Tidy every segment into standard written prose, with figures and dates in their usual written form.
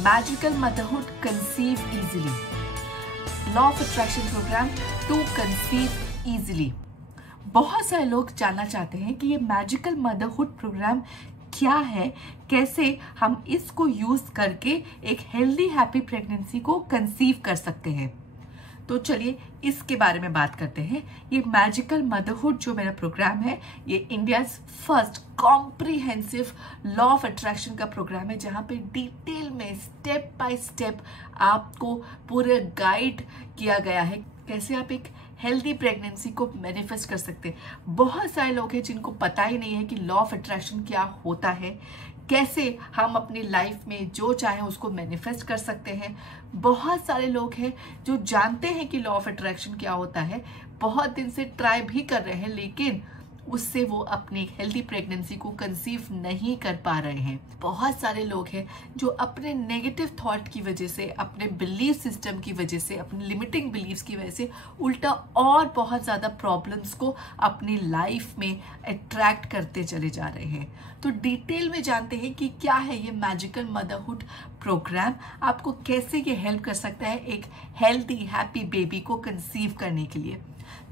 Magical motherhood conceive easily, law of attraction programme to conceive easily. बहुत सारे लोग जानना चाहते हैं कि ये मैजिकल मदरहुड प्रोग्राम क्या है, कैसे हम इसको यूज करके एक हेल्दी हैप्पी प्रेगनेंसी को कंसीव कर सकते हैं। तो चलिए इसके बारे में बात करते हैं। ये मैजिकल मदरहुड जो मेरा प्रोग्राम है, ये India first comprehensive law of attraction का प्रोग्राम है, जहाँ पे डिटेल में स्टेप बाय स्टेप आपको पूरा गाइड किया गया है कैसे आप एक हेल्दी प्रेगनेंसी को मैनिफेस्ट कर सकते हैं। बहुत सारे लोग हैं जिनको पता ही नहीं है कि लॉ ऑफ अट्रैक्शन क्या होता है, कैसे हम अपनी लाइफ में जो चाहे उसको मैनिफेस्ट कर सकते हैं। बहुत सारे लोग हैं जो जानते हैं कि लॉ ऑफ अट्रैक्शन क्या होता है, बहुत दिन से ट्राई भी कर रहे हैं, लेकिन उससे वो अपनी हेल्दी प्रेगनेंसी को कंसीव नहीं कर पा रहे हैं। बहुत सारे लोग हैं जो अपने नेगेटिव थॉट की वजह से, अपने बिलीफ सिस्टम की वजह से, अपने लिमिटिंग बिलीव्स की वजह से उल्टा और बहुत ज़्यादा प्रॉब्लम्स को अपनी लाइफ में अट्रैक्ट करते चले जा रहे हैं। तो डिटेल में जानते हैं कि क्या है ये मैजिकल मदरहुड प्रोग्राम, आपको कैसे ये हेल्प कर सकता है एक हेल्दी हैप्पी बेबी को कंसीव करने के लिए।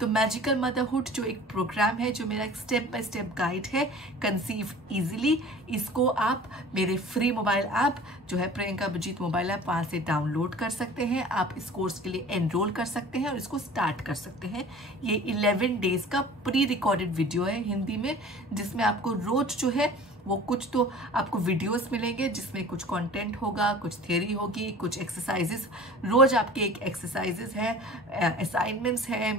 तो मैजिकल मदरहुड जो एक प्रोग्राम है, जो मेरा एक स्टेप बाय स्टेप गाइड है कंसीव इजीली, इसको आप मेरे फ्री मोबाइल ऐप जो है प्रियंका बजीत मोबाइल ऐप, वहाँ से डाउनलोड कर सकते हैं। आप इस कोर्स के लिए एनरोल कर सकते हैं और इसको स्टार्ट कर सकते हैं। ये 11 डेज का प्री रिकॉर्डेड वीडियो है हिंदी में, जिसमें आपको रोज जो है वो कुछ तो आपको वीडियोस मिलेंगे जिसमें कुछ कंटेंट होगा, कुछ थ्योरी होगी, कुछ एक्सरसाइजेस, रोज आपके एक एक्सरसाइजेस है, असाइनमेंट्स है,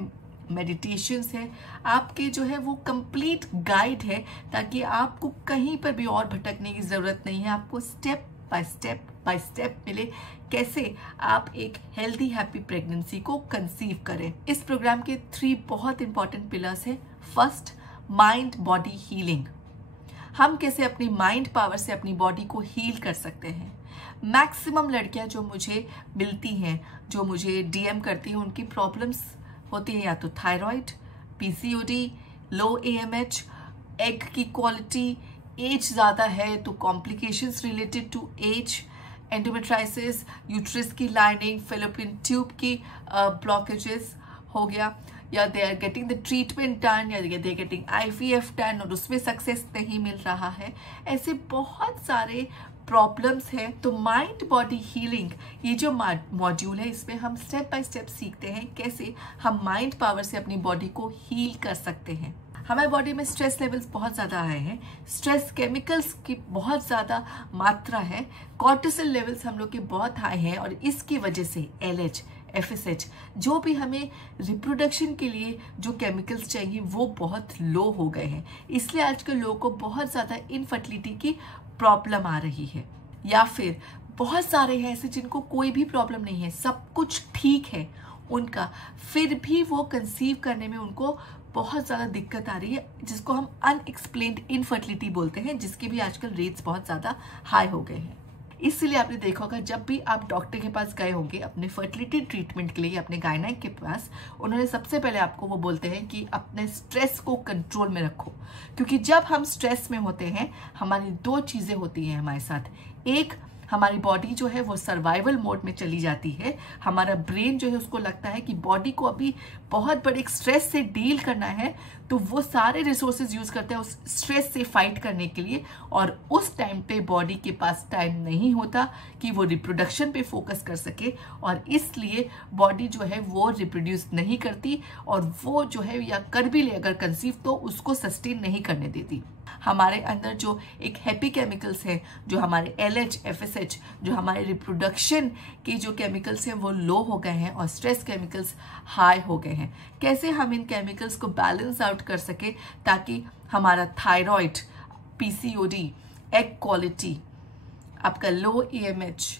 मेडिटेशंस है, आपके जो है वो कंप्लीट गाइड है, ताकि आपको कहीं पर भी और भटकने की ज़रूरत नहीं है। आपको स्टेप बाय स्टेप मिले कैसे आप एक हेल्दी हैप्पी प्रेगनेंसी को कंसीव करें। इस प्रोग्राम के 3 बहुत इंपॉर्टेंट पिलर्स हैं। First, mind body healing. हम कैसे अपनी माइंड पावर से अपनी बॉडी को हील कर सकते हैं। मैक्सिमम लड़कियां जो मुझे मिलती हैं, जो मुझे डीएम करती हैं, उनकी प्रॉब्लम्स होती है या तो thyroid, PCOD, low AMH, egg की क्वालिटी, एज ज़्यादा है तो complications related to age, endometriosis, uterus की लाइनिंग, फैलोपियन ट्यूब की ब्लॉकेजेस हो गया, या they are getting the treatment done, या दे गेटिंग आईवीएफ डन और उसमें सक्सेस नहीं मिल रहा है। ऐसे बहुत सारे प्रॉब्लम्स हैं। तो माइंड बॉडी हीलिंग ये जो मॉड्यूल है, इसमें हम स्टेप बाय स्टेप सीखते हैं कैसे हम माइंड पावर से अपनी बॉडी को हील कर सकते हैं। हमारे बॉडी में स्ट्रेस लेवल्स बहुत ज़्यादा आए हैं, स्ट्रेस केमिकल्स की बहुत ज़्यादा मात्रा है, कॉर्टिसोल लेवल्स हम लोग के बहुत हाई हैं, और इसकी वजह से एलएच, एफएसएच, जो भी हमें रिप्रोडक्शन के लिए जो केमिकल्स चाहिए वो बहुत लो हो गए हैं। इसलिए आजकल लोगों को बहुत ज़्यादा इनफर्टिलिटी की प्रॉब्लम आ रही है। या फिर बहुत सारे हैं ऐसे जिनको कोई भी प्रॉब्लम नहीं है, सब कुछ ठीक है उनका, फिर भी वो कंसीव करने में उनको बहुत ज़्यादा दिक्कत आ रही है, जिसको हम अनएक्सप्लेन्ड इनफर्टिलिटी बोलते हैं, जिसके भी आजकल रेट्स बहुत ज़्यादा हाई हो गए हैं। इसलिए आपने देखा होगा जब भी आप डॉक्टर के पास गए होंगे अपने फर्टिलिटी ट्रीटमेंट के लिए, अपने गायनेक के पास, उन्होंने सबसे पहले आपको वो बोलते हैं कि अपने स्ट्रेस को कंट्रोल में रखो। क्योंकि जब हम स्ट्रेस में होते हैं, हमारी 2 चीज़ें होती हैं हमारे साथ। एक, हमारी बॉडी जो है वो सर्वाइवल मोड में चली जाती है। हमारा ब्रेन जो है उसको लगता है कि बॉडी को अभी बहुत बड़े स्ट्रेस से डील करना है, तो वो सारे रिसोर्सेज यूज करते हैं उस स्ट्रेस से फाइट करने के लिए, और उस टाइम पे बॉडी के पास टाइम नहीं होता कि वो रिप्रोडक्शन पे फोकस कर सके, और इसलिए बॉडी जो है वो रिप्रोड्यूस नहीं करती, और वो जो है या कर भी ले अगर कंसीव तो उसको सस्टेन नहीं करने देती। हमारे अंदर जो एक हैप्पी केमिकल्स हैं, जो हमारे एलएच, एफएसएच, जो हमारे रिप्रोडक्शन के जो केमिकल्स हैं वो लो हो गए हैं और स्ट्रेस केमिकल्स हाई हो गए हैं। कैसे हम इन केमिकल्स को बैलेंस आउट कर सके ताकि हमारा थायराइड, पीसीओडी, एग क्वालिटी, आपका लो एएमएच,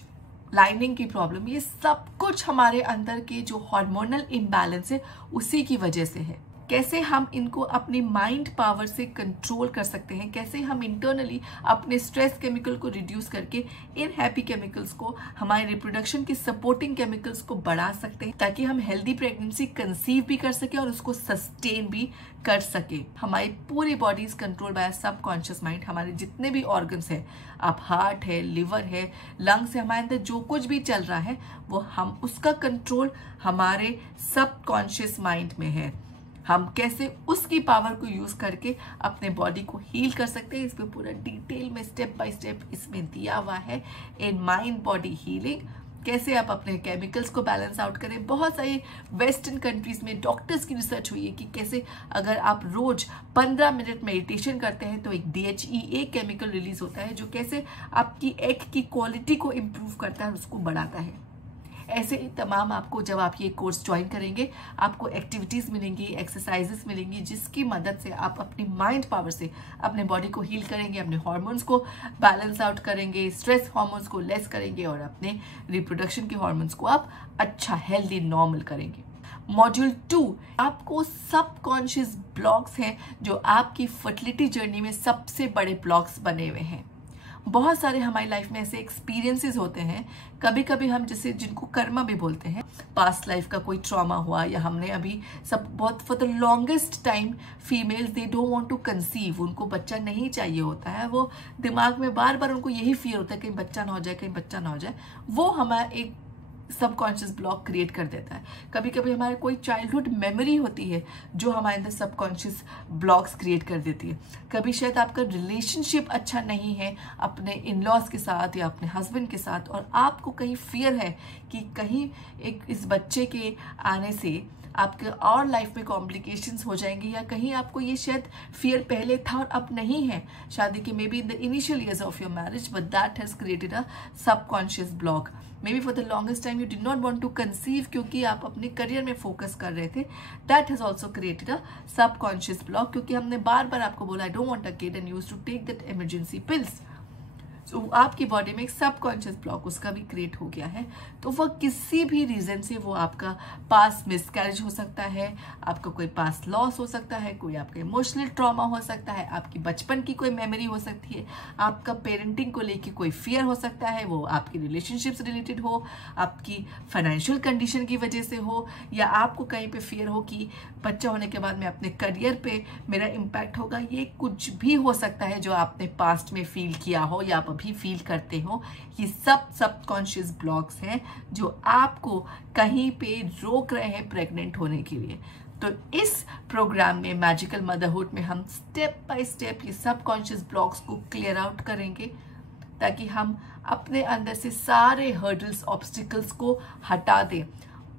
लाइनिंग की प्रॉब्लम, ये सब कुछ हमारे अंदर के जो हार्मोनल इम्बैलेंस है उसी की वजह से है। कैसे हम इनको अपनी माइंड पावर से कंट्रोल कर सकते हैं, कैसे हम इंटरनली अपने स्ट्रेस केमिकल को रिड्यूस करके इन हैप्पी केमिकल्स को, हमारे रिप्रोडक्शन की सपोर्टिंग केमिकल्स को बढ़ा सकते हैं, ताकि हम हेल्दी प्रेगनेंसी कंसीव भी कर सके और उसको सस्टेन भी कर सके। हमारी पूरी body is control bye subconscious mind. हमारे जितने भी ऑर्गन्स है, आप हार्ट है, लिवर है, लंग्स है, हमारे अंदर जो कुछ भी चल रहा है वो हम उसका कंट्रोल हमारे सबकॉन्शियस माइंड में है। हम कैसे उसकी पावर को यूज करके अपने बॉडी को हील कर सकते हैं, इस पे पूरा डिटेल में स्टेप बाय स्टेप इसमें दिया हुआ है इन माइंड बॉडी हीलिंग। कैसे आप अपने केमिकल्स को बैलेंस आउट करें। बहुत सारे वेस्टर्न कंट्रीज में डॉक्टर्स की रिसर्च हुई है कि कैसे अगर आप रोज 15 मिनट मेडिटेशन करते हैं तो एक DHEA केमिकल रिलीज होता है, जो कैसे आपकी एग की क्वालिटी को इम्प्रूव करता है, उसको बढ़ाता है। ऐसे ही तमाम आपको जब आप ये कोर्स ज्वाइन करेंगे आपको एक्टिविटीज मिलेंगी, एक्सरसाइजेस मिलेंगी, जिसकी मदद से आप अपनी माइंड पावर से अपने बॉडी को हील करेंगे, अपने हार्मोन्स को बैलेंस आउट करेंगे, स्ट्रेस हार्मोन्स को लेस करेंगे और अपने रिप्रोडक्शन के हार्मोन्स को आप अच्छा हेल्दी नॉर्मल करेंगे। मॉड्यूल 2 आपको सबकॉन्शियस ब्लॉक्स हैं जो आपकी फर्टिलिटी जर्नी में सबसे बड़े ब्लॉक्स बने हुए हैं। बहुत सारे हमारी लाइफ में ऐसे एक्सपीरियंसेस होते हैं, कभी कभी हम जैसे जिनको कर्मा भी बोलते हैं, पास्ट लाइफ का कोई ट्रॉमा हुआ, या हमने अभी सब बहुत for the longest time females they don't want to conceive, उनको बच्चा नहीं चाहिए होता है, वो दिमाग में बार बार उनको यही फियर होता है कहीं बच्चा ना हो जाए, कहीं बच्चा ना हो जाए, वो हमारा एक सबकॉन्शियस ब्लॉक क्रिएट कर देता है। कभी कभी हमारे कोई चाइल्डहुड मेमोरी होती है जो हमारे अंदर सबकॉन्शियस ब्लॉक्स क्रिएट कर देती है। कभी शायद आपका रिलेशनशिप अच्छा नहीं है अपने इन लॉज के साथ या अपने हस्बैंड के साथ, और आपको कहीं फियर है कि कहीं एक इस बच्चे के आने से आपके और लाइफ में कॉम्प्लिकेशंस हो जाएंगे, या कहीं आपको ये शायद फियर पहले था और अब नहीं है शादी के, maybe in the initial years of your marriage, but that has created a subconscious block. Maybe for the longest time you did not want to conceive क्योंकि आप अपने करियर में फोकस कर रहे थे, that has also created a subconscious block, क्योंकि हमने बार बार आपको बोला I don't want a kid and used to take that emergency pills. तो आपकी बॉडी में एक सबकॉन्शियस ब्लॉक उसका भी क्रिएट हो गया है। तो वह किसी भी रीजन से, वो आपका पास मिसकैरेज हो सकता है, आपका कोई पास लॉस हो सकता है, कोई आपका इमोशनल ट्रॉमा हो सकता है, आपकी बचपन की कोई मेमोरी हो सकती है, आपका पेरेंटिंग को लेके कोई फियर हो सकता है, वो आपकी रिलेशनशिप से रिलेटेड हो, आपकी फाइनेंशियल कंडीशन की वजह से हो, या आपको कहीं पे फियर हो कि बच्चा होने के बाद में अपने करियर पे मेरा इम्पैक्ट होगा। ये कुछ भी हो सकता है जो आपने पास्ट में फील किया हो या आप अभी फील करते हो। ये सब सबकॉन्शियस ब्लॉक्स हैं जो आपको कहीं पे रोक रहे हैं प्रेग्नेंट होने के लिए। तो इस प्रोग्राम में मैजिकल मदरहुड में हम स्टेप बाय स्टेप ये सबकॉन्शियस ब्लॉक्स को क्लियर आउट करेंगे, ताकि हम अपने अंदर से सारे हर्डल्स, ऑब्स्टिकल्स को हटा दें।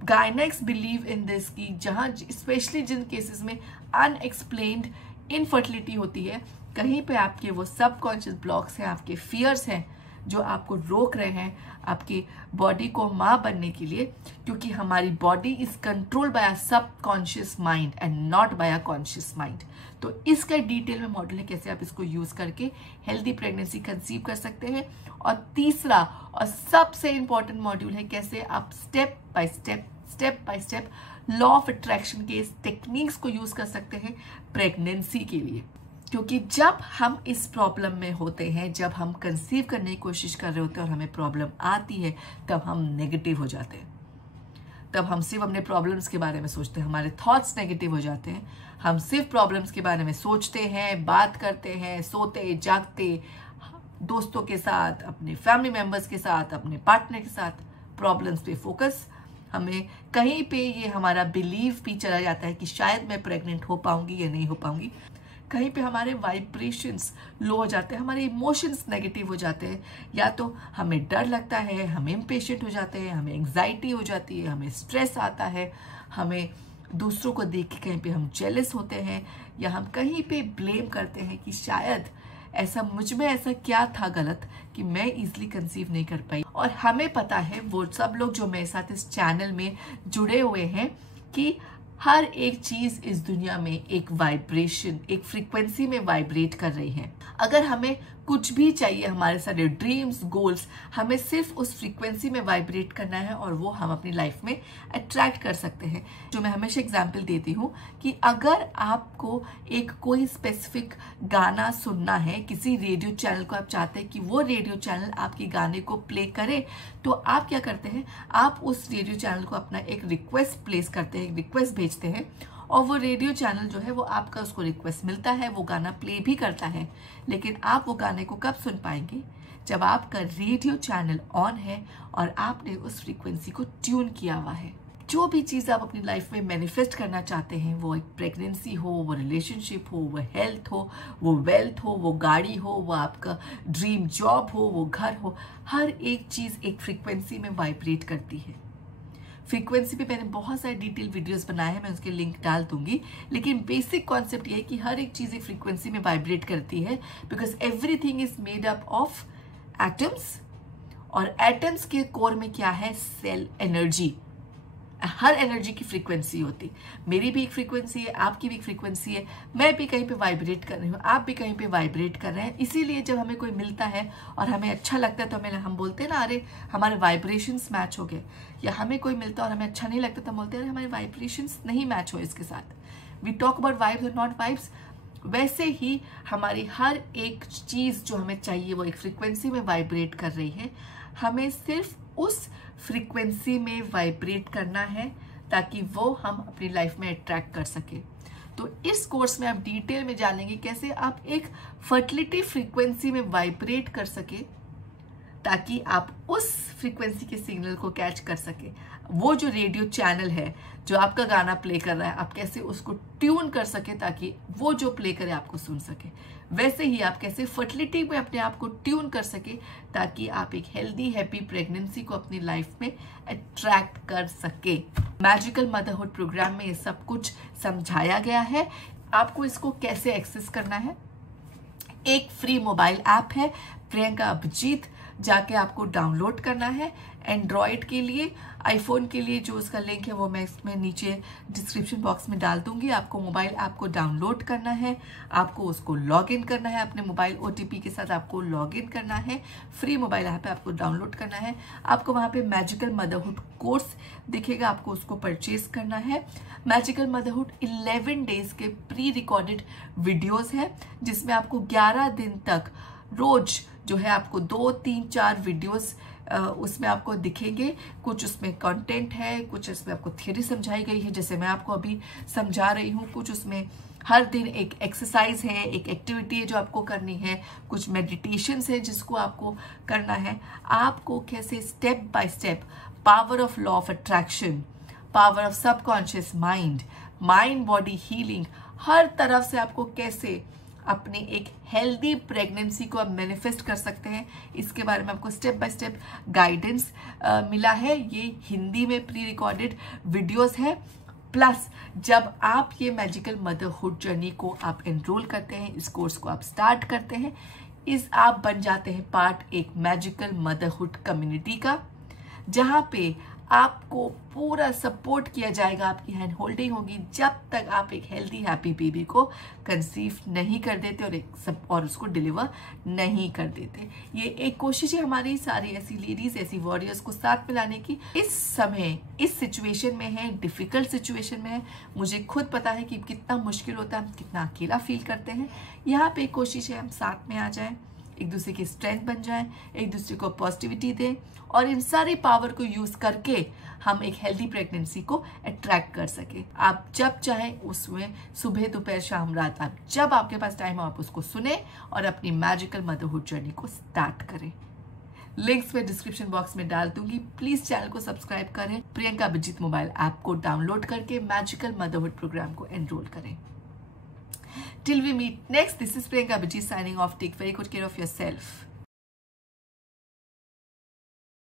गायनेक्स बिलीव इन दिस की जहाँ स्पेशली जिन केसेस में अनएक्सप्लेन्ड इनफर्टिलिटी होती है, कहीं पे आपके वो सबकॉन्शियस ब्लॉक्स हैं, आपके फियर्स हैं जो आपको रोक रहे हैं आपकी बॉडी को माँ बनने के लिए, क्योंकि हमारी body is control by a subconscious mind and not by a conscious mind. तो इसका डिटेल में मॉडल है कैसे आप इसको यूज करके हेल्दी प्रेगनेंसी कंसीव कर सकते हैं। और तीसरा और सबसे इंपॉर्टेंट मॉड्यूल है कैसे आप step by step law of attraction के इस टेक्निक्स को यूज कर सकते हैं प्रेगनेंसी के लिए। क्योंकि जब हम इस प्रॉब्लम में होते हैं, जब हम कंसीव करने की कोशिश कर रहे होते हैं और हमें प्रॉब्लम आती है, तब हम नेगेटिव हो जाते हैं। तब हम सिर्फ अपने प्रॉब्लम्स के बारे में सोचते हैं, हमारे थॉट्स नेगेटिव हो जाते हैं। हम सिर्फ प्रॉब्लम्स के बारे में सोचते हैं, बात करते हैं, सोते जागते, दोस्तों के साथ, अपने फैमिली मेम्बर्स के साथ, अपने पार्टनर के साथ प्रॉब्लम्स पे फोकस। हमें कहीं पे ये हमारा बिलीव भी चला जाता है कि शायद मैं प्रेग्नेंट हो पाऊंगी या नहीं हो पाऊंगी। कहीं पे हमारे वाइब्रेशंस लो हो जाते हैं, हमारे इमोशंस नेगेटिव हो जाते हैं, या तो हमें डर लगता है, हम इम्पेशेंट हो जाते हैं, हमें एंग्जाइटी हो जाती है, हमें स्ट्रेस आता है, हमें दूसरों को देख के कहीं पे हम जेलस होते हैं, या हम कहीं पे ब्लेम करते हैं कि शायद ऐसा मुझ में ऐसा क्या था गलत कि मैं इजीली कंसीव नहीं कर पाई। और हमें पता है, वो सब लोग जो मेरे साथ इस चैनल में जुड़े हुए हैं, कि हर एक चीज इस दुनिया में एक वाइब्रेशन, एक फ्रीक्वेंसी में वाइब्रेट कर रही है। अगर हमें कुछ भी चाहिए, हमारे सारे ड्रीम्स, गोल्स, हमें सिर्फ उस फ्रीक्वेंसी में वाइब्रेट करना है और वो हम अपनी लाइफ में अट्रैक्ट कर सकते हैं। जो मैं हमेशा एग्जांपल देती हूँ कि अगर आपको एक कोई स्पेसिफिक गाना सुनना है, किसी रेडियो चैनल को आप चाहते हैं कि वो रेडियो चैनल आपके गाने को प्ले करे, तो आप क्या करते हैं, आप उस रेडियो चैनल को अपना एक रिक्वेस्ट प्लेस करते हैं, एक रिक्वेस्ट भेजते हैं, और वो रेडियो चैनल जो है वो आपका उसको रिक्वेस्ट मिलता है, वो गाना प्ले भी करता है। लेकिन आप वो गाने को कब सुन पाएंगे, जब आपका रेडियो चैनल ऑन है और आपने उस फ्रीक्वेंसी को ट्यून किया हुआ है। जो भी चीज़ आप अपनी लाइफ में मैनिफेस्ट करना चाहते हैं, वो एक प्रेगनेंसी हो, वो रिलेशनशिप हो, वो हेल्थ हो, वो वेल्थ हो, वो गाड़ी हो, वो आपका ड्रीम जॉब हो, वो घर हो, हर एक चीज़ एक फ्रीक्वेंसी में वाइब्रेट करती है। फ्रीक्वेंसी पे मैंने बहुत सारे डिटेल वीडियोस बनाए हैं, मैं उसके लिंक डाल दूंगी, लेकिन बेसिक कॉन्सेप्ट ये है कि हर एक चीज़ एक फ्रीक्वेंसी में वाइब्रेट करती है, because everything is made up of atoms, और एटम्स के कोर में क्या है, सेल एनर्जी। हर एनर्जी की फ्रीक्वेंसी होती, मेरी भी एक फ्रीक्वेंसी है, आपकी भी एक फ्रीक्वेंसी है, मैं भी कहीं पे वाइब्रेट कर रही हूँ, आप भी कहीं पे वाइब्रेट कर रहे हैं। इसीलिए जब हमें कोई मिलता है और हमें अच्छा लगता है तो हम बोलते हैं ना, अरे हमारे वाइब्रेशंस मैच हो गए, या हमें कोई मिलता है और हमें अच्छा नहीं लगता तो हम बोलते हैं अरे हमारे वाइब्रेशंस नहीं मैच हो इसके साथ। वी टॉक अबाउट वाइब्स और नॉट वाइब्स। वैसे ही हमारी हर एक चीज़ जो हमें चाहिए वो एक फ्रीक्वेंसी में वाइब्रेट कर रही है, हमें सिर्फ उस फ्रीक्वेंसी में वाइब्रेट करना है ताकि वो हम अपनी लाइफ में अट्रैक्ट कर सके। तो इस कोर्स में आप डिटेल में जानेंगे कैसे आप एक फर्टिलिटी फ्रीक्वेंसी में वाइब्रेट कर सके, ताकि आप उस फ्रीक्वेंसी के सिग्नल को कैच कर सके। वो जो रेडियो चैनल है जो आपका गाना प्ले कर रहा है, आप कैसे उसको ट्यून कर सके ताकि वो जो प्ले करे आपको सुन सके। वैसे ही आप कैसे फर्टिलिटी में अपने आप को ट्यून कर सके ताकि आप एक हेल्दी हैप्पी प्रेगनेंसी को अपनी लाइफ में अट्रैक्ट कर सके। मैजिकल मदरहुड प्रोग्राम में ये सब कुछ समझाया गया है। आपको इसको कैसे एक्सेस करना है, एक फ्री मोबाइल ऐप है प्रियंका अभिजीत, जाके आपको डाउनलोड करना है। एंड्रॉयड के लिए, आईफोन के लिए जो उसका लिंक है वो मैं इसमें नीचे डिस्क्रिप्शन बॉक्स में डाल दूंगी। आपको मोबाइल ऐप को डाउनलोड करना है, आपको उसको लॉग इन करना है, अपने मोबाइल OTP के साथ आपको लॉग इन करना है। फ्री मोबाइल ऐप है, आपको डाउनलोड करना है। आपको वहाँ पे मैजिकल मदरहुड कोर्स दिखेगा, आपको उसको परचेज करना है। मैजिकल मदरहुड 11 डेज के प्री रिकॉर्डेड वीडियोज़ है, जिसमें आपको 11 दिन तक रोज जो है आपको 2, 3, 4 वीडियोस उसमें आपको दिखेंगे। कुछ उसमें कंटेंट है, कुछ इसमें आपको थ्योरी समझाई गई है जैसे मैं आपको अभी समझा रही हूँ, कुछ उसमें हर दिन एक एक्सरसाइज है, एक एक्टिविटी है जो आपको करनी है, कुछ मेडिटेशंस है जिसको आपको करना है। आपको कैसे step by step power of law of attraction, power of subconscious mind, mind body healing, हर तरफ से आपको कैसे अपनी एक हेल्दी प्रेगनेंसी को आप मैनिफेस्ट कर सकते हैं, इसके बारे में आपको स्टेप बाय स्टेप गाइडेंस मिला है। ये हिंदी में प्री रिकॉर्डेड वीडियोस है। प्लस जब आप ये मैजिकल मदरहुड जर्नी को आप एनरोल करते हैं, इस कोर्स को आप स्टार्ट करते हैं, आप बन जाते हैं पार्ट एक मैजिकल मदरहुड कम्युनिटी का, जहाँ पे आपको पूरा सपोर्ट किया जाएगा, आपकी हैंड होल्डिंग होगी जब तक आप एक हेल्दी हैप्पी बेबी को कंसीव नहीं कर देते और उसको डिलीवर नहीं कर देते। ये एक कोशिश है हमारी सारी ऐसी लेडीज, ऐसी वॉरियर्स को साथ में लाने की। इस समय इस सिचुएशन में है, डिफिकल्ट सिचुएशन में है, मुझे खुद पता है कि कितना मुश्किल होता है, हम कितना अकेला फील करते हैं। यहाँ पे कोशिश है हम साथ में आ जाएं, एक दूसरे की स्ट्रेंथ बन जाएं, एक दूसरे को पॉजिटिविटी दें, और इन सारी पावर को यूज करके हम एक हेल्दी प्रेगनेंसी को अट्रैक्ट कर सके। आप जब चाहें उसमें सुबह दोपहर शाम रात, आप जब आपके पास टाइम हो आप उसको सुने और अपनी मैजिकल मदरहुड जर्नी को स्टार्ट करें। लिंक्स में डिस्क्रिप्शन बॉक्स में डाल दूंगी। प्लीज चैनल को सब्सक्राइब करें, प्रियंका अभिजीत मोबाइल ऐप को डाउनलोड करके मैजिकल मदरहुड प्रोग्राम को एनरोल करें। Till we meet next, this is Priyanka Abhijit signing off. Take very good care of yourself.